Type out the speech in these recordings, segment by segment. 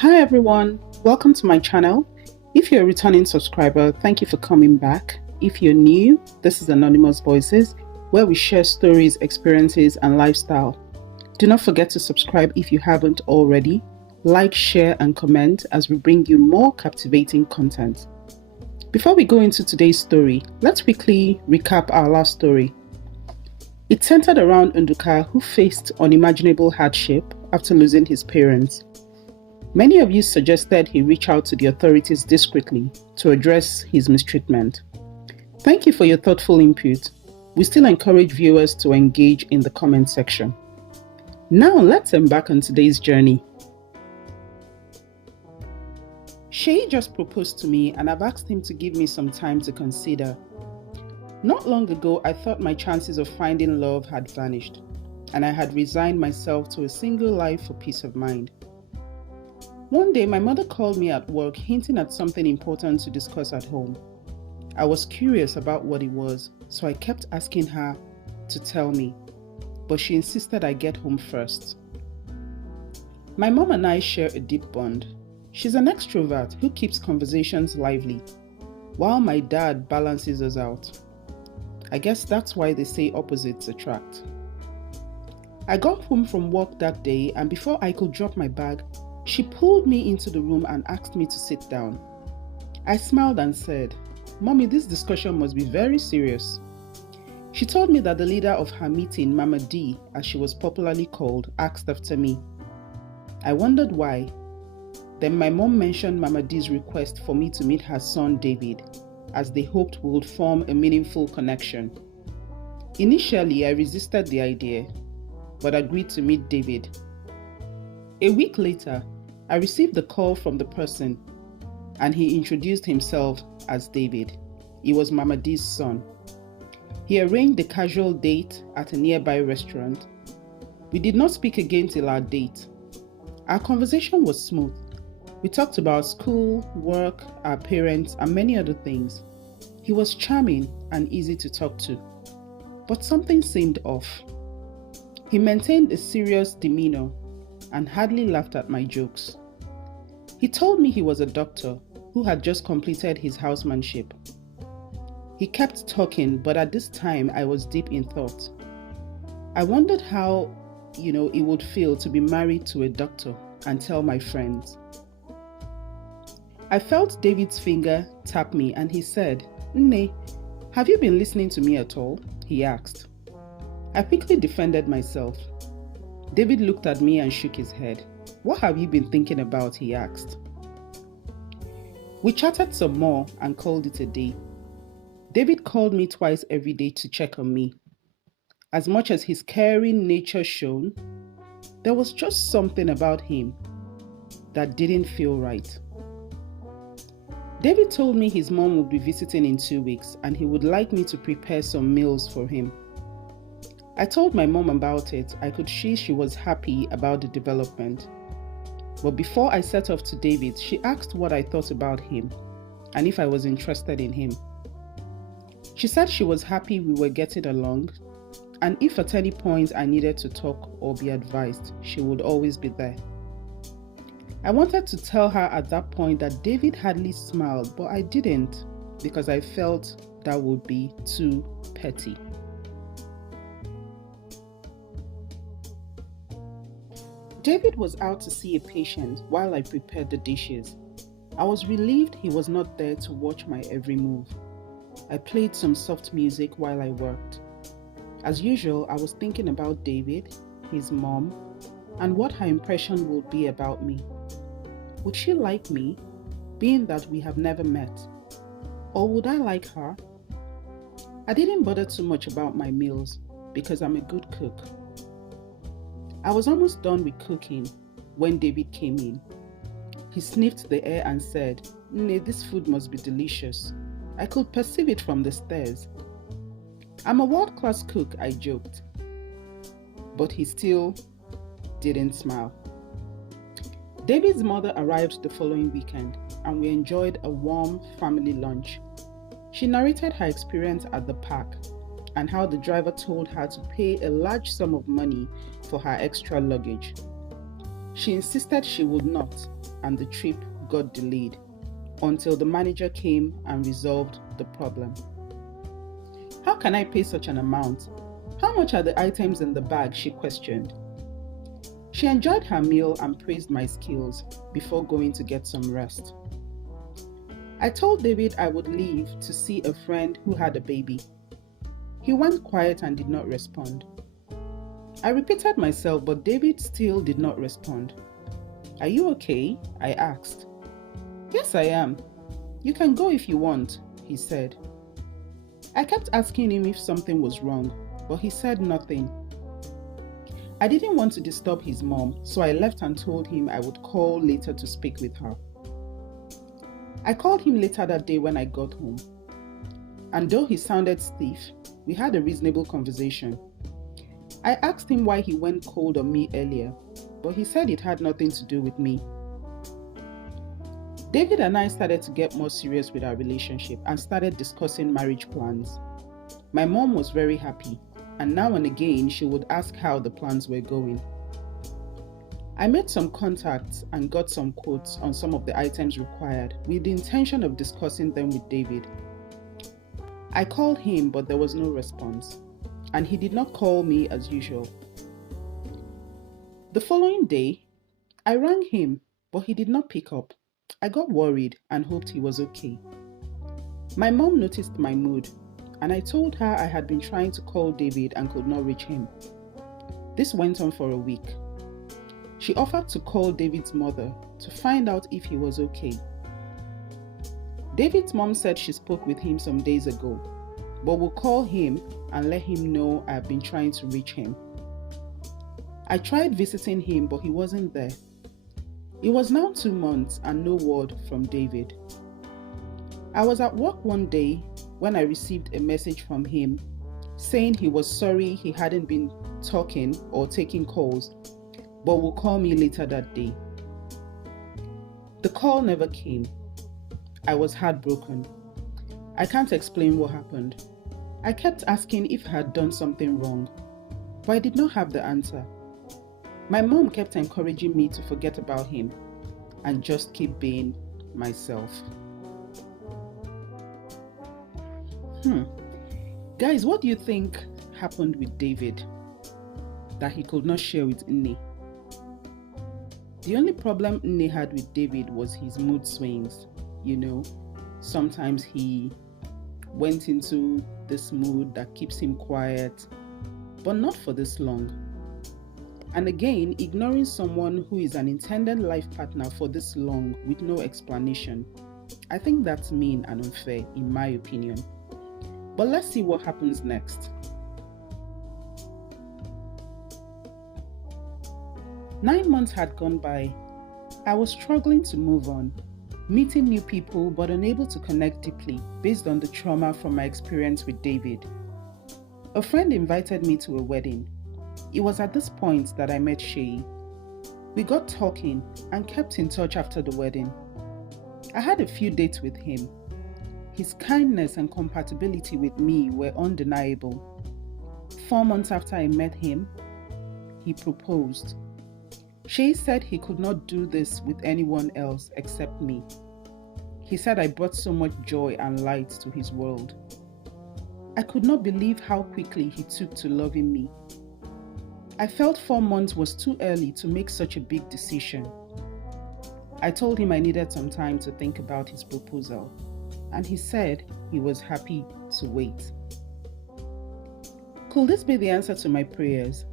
Hi everyone, welcome to my channel. If you're a returning subscriber, thank you for coming back. If you're new, this is Anonymous Voices, where we share stories, experiences, and lifestyle. Do not forget to subscribe if you haven't already. Like, share, and comment as we bring you more captivating content. Before we go into today's story, let's quickly recap our last story. It centered around Nduka, who faced unimaginable hardship after losing his parents. Many of you suggested he reach out to the authorities discreetly to address his mistreatment. Thank you for your thoughtful input. We still encourage viewers to engage in the comment section. Now let's embark on today's journey. Shay just proposed to me and I've asked him to give me some time to consider. Not long ago, I thought my chances of finding love had vanished, and I had resigned myself to a single life for peace of mind. One day, my mother called me at work, hinting at something important to discuss at home. I was curious about what it was, so I kept asking her to tell me, but she insisted I get home first. My mom and I share a deep bond. She's an extrovert who keeps conversations lively, while my dad balances us out. I guess that's why they say opposites attract. I got home from work that day, and before I could drop my bag, she pulled me into the room and asked me to sit down. I smiled and said, "Mommy, this discussion must be very serious." She told me that the leader of her meeting, Mama D, as she was popularly called, asked after me. I wondered why. Then my mom mentioned Mama D's request for me to meet her son David, as they hoped we would form a meaningful connection. Initially, I resisted the idea, but agreed to meet David. A week later, I received a call from the person, and he introduced himself as David. He was Mama D's son. He arranged a casual date at a nearby restaurant. We did not speak again till our date. Our conversation was smooth. We talked about school, work, our parents, and many other things. He was charming and easy to talk to, but something seemed off. He maintained a serious demeanor and hardly laughed at my jokes. He told me he was a doctor who had just completed his housemanship. He kept talking, but at this time I was deep in thought. I wondered how, it would feel to be married to a doctor and tell my friends. I felt David's finger tap me and he said, "Nne, have you been listening to me at all?" he asked. I quickly defended myself. David looked at me and shook his head. "What have you been thinking about?" he asked. We chatted some more and called it a day. David called me twice every day to check on me. As much as his caring nature shone, there was just something about him that didn't feel right. David told me his mom would be visiting in 2 weeks and he would like me to prepare some meals for him. I told my mom about it. I could see she was happy about the development. But before I set off to David, she asked what I thought about him and if I was interested in him. She said she was happy we were getting along, and if at any point I needed to talk or be advised, she would always be there. I wanted to tell her at that point that David hardly smiled, but I didn't because I felt that would be too petty. David was out to see a patient while I prepared the dishes. I was relieved he was not there to watch my every move. I played some soft music while I worked. As usual, I was thinking about David, his mom, and what her impression would be about me. Would she like me, being that we have never met? Or would I like her? I didn't bother too much about my meals because I'm a good cook. I was almost done with cooking when David came in. He sniffed the air and said, "Nne, this food must be delicious." I could perceive it from the stairs. "I'm a world-class cook," I joked. But he still didn't smile. David's mother arrived the following weekend and we enjoyed a warm family lunch. She narrated her experience at the park and how the driver told her to pay a large sum of money for her extra luggage. She insisted she would not, and the trip got delayed until the manager came and resolved the problem. How can I pay such an amount? How much are the items in the bag? She questioned. She enjoyed her meal and praised my skills before going to get some rest. I told David I would leave to see a friend who had a baby. He went quiet and did not respond. I repeated myself, but David still did not respond. Are you okay? I asked. Yes, I am. You can go if you want, he said. I kept asking him if something was wrong, but he said nothing. I didn't want to disturb his mom, so I left and told him I would call later to speak with her. I called him later that day when I got home. And though he sounded stiff, we had a reasonable conversation. I asked him why he went cold on me earlier, but he said it had nothing to do with me. David and I started to get more serious with our relationship and started discussing marriage plans. My mom was very happy, and now and again she would ask how the plans were going. I made some contacts and got some quotes on some of the items required with the intention of discussing them with David. I called him, but there was no response, and he did not call me as usual. The following day, I rang him, but he did not pick up. I got worried and hoped he was okay. My mom noticed my mood, and I told her I had been trying to call David and could not reach him. This went on for a week. She offered to call David's mother to find out if he was okay. David's mom said she spoke with him some days ago, but will call him and let him know I have been trying to reach him. I tried visiting him, but he wasn't there. It was now 2 months and no word from David. I was at work one day when I received a message from him saying he was sorry he hadn't been talking or taking calls, but will call me later that day. The call never came. I was heartbroken. I can't explain what happened. I kept asking if I had done something wrong, but I did not have the answer. My mom kept encouraging me to forget about him and just keep being myself. Guys, what do you think happened with David that he could not share with Nne? The only problem Nne had with David was his mood swings. Sometimes he went into this mood that keeps him quiet, but not for this long. And again, ignoring someone who is an intended life partner for this long with no explanation. I think that's mean and unfair, in my opinion. But let's see what happens next. 9 months had gone by. I was struggling to move on, meeting new people but unable to connect deeply based on the trauma from my experience with David. A friend invited me to a wedding. It was at this point that I met Shay. We got talking and kept in touch after the wedding. I had a few dates with him. His kindness and compatibility with me were undeniable. 4 months after I met him, he proposed. Shay said he could not do this with anyone else except me. He said I brought so much joy and light to his world. I could not believe how quickly he took to loving me. I felt 4 months was too early to make such a big decision. I told him I needed some time to think about his proposal, and he said he was happy to wait. Could this be the answer to my prayers?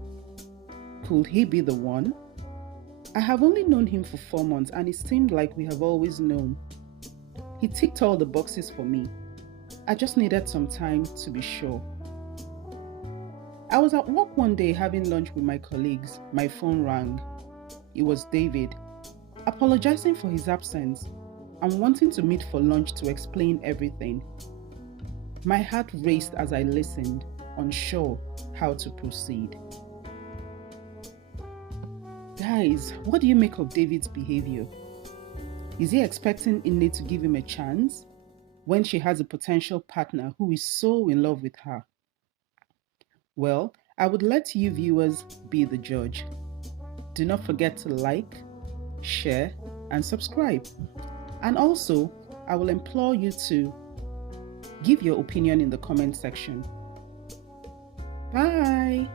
Could he be the one? I have only known him for 4 months and it seemed like we have always known. He ticked all the boxes for me. I just needed some time to be sure. I was at work one day having lunch with my colleagues. My phone rang. It was David, apologizing for his absence and wanting to meet for lunch to explain everything. My heart raced as I listened, unsure how to proceed. Guys, what do you make of David's behavior? Is he expecting Nne to give him a chance when she has a potential partner who is so in love with her? Well, I would let you viewers be the judge. Do not forget to like, share, and subscribe. And also, I will implore you to give your opinion in the comment section. Bye.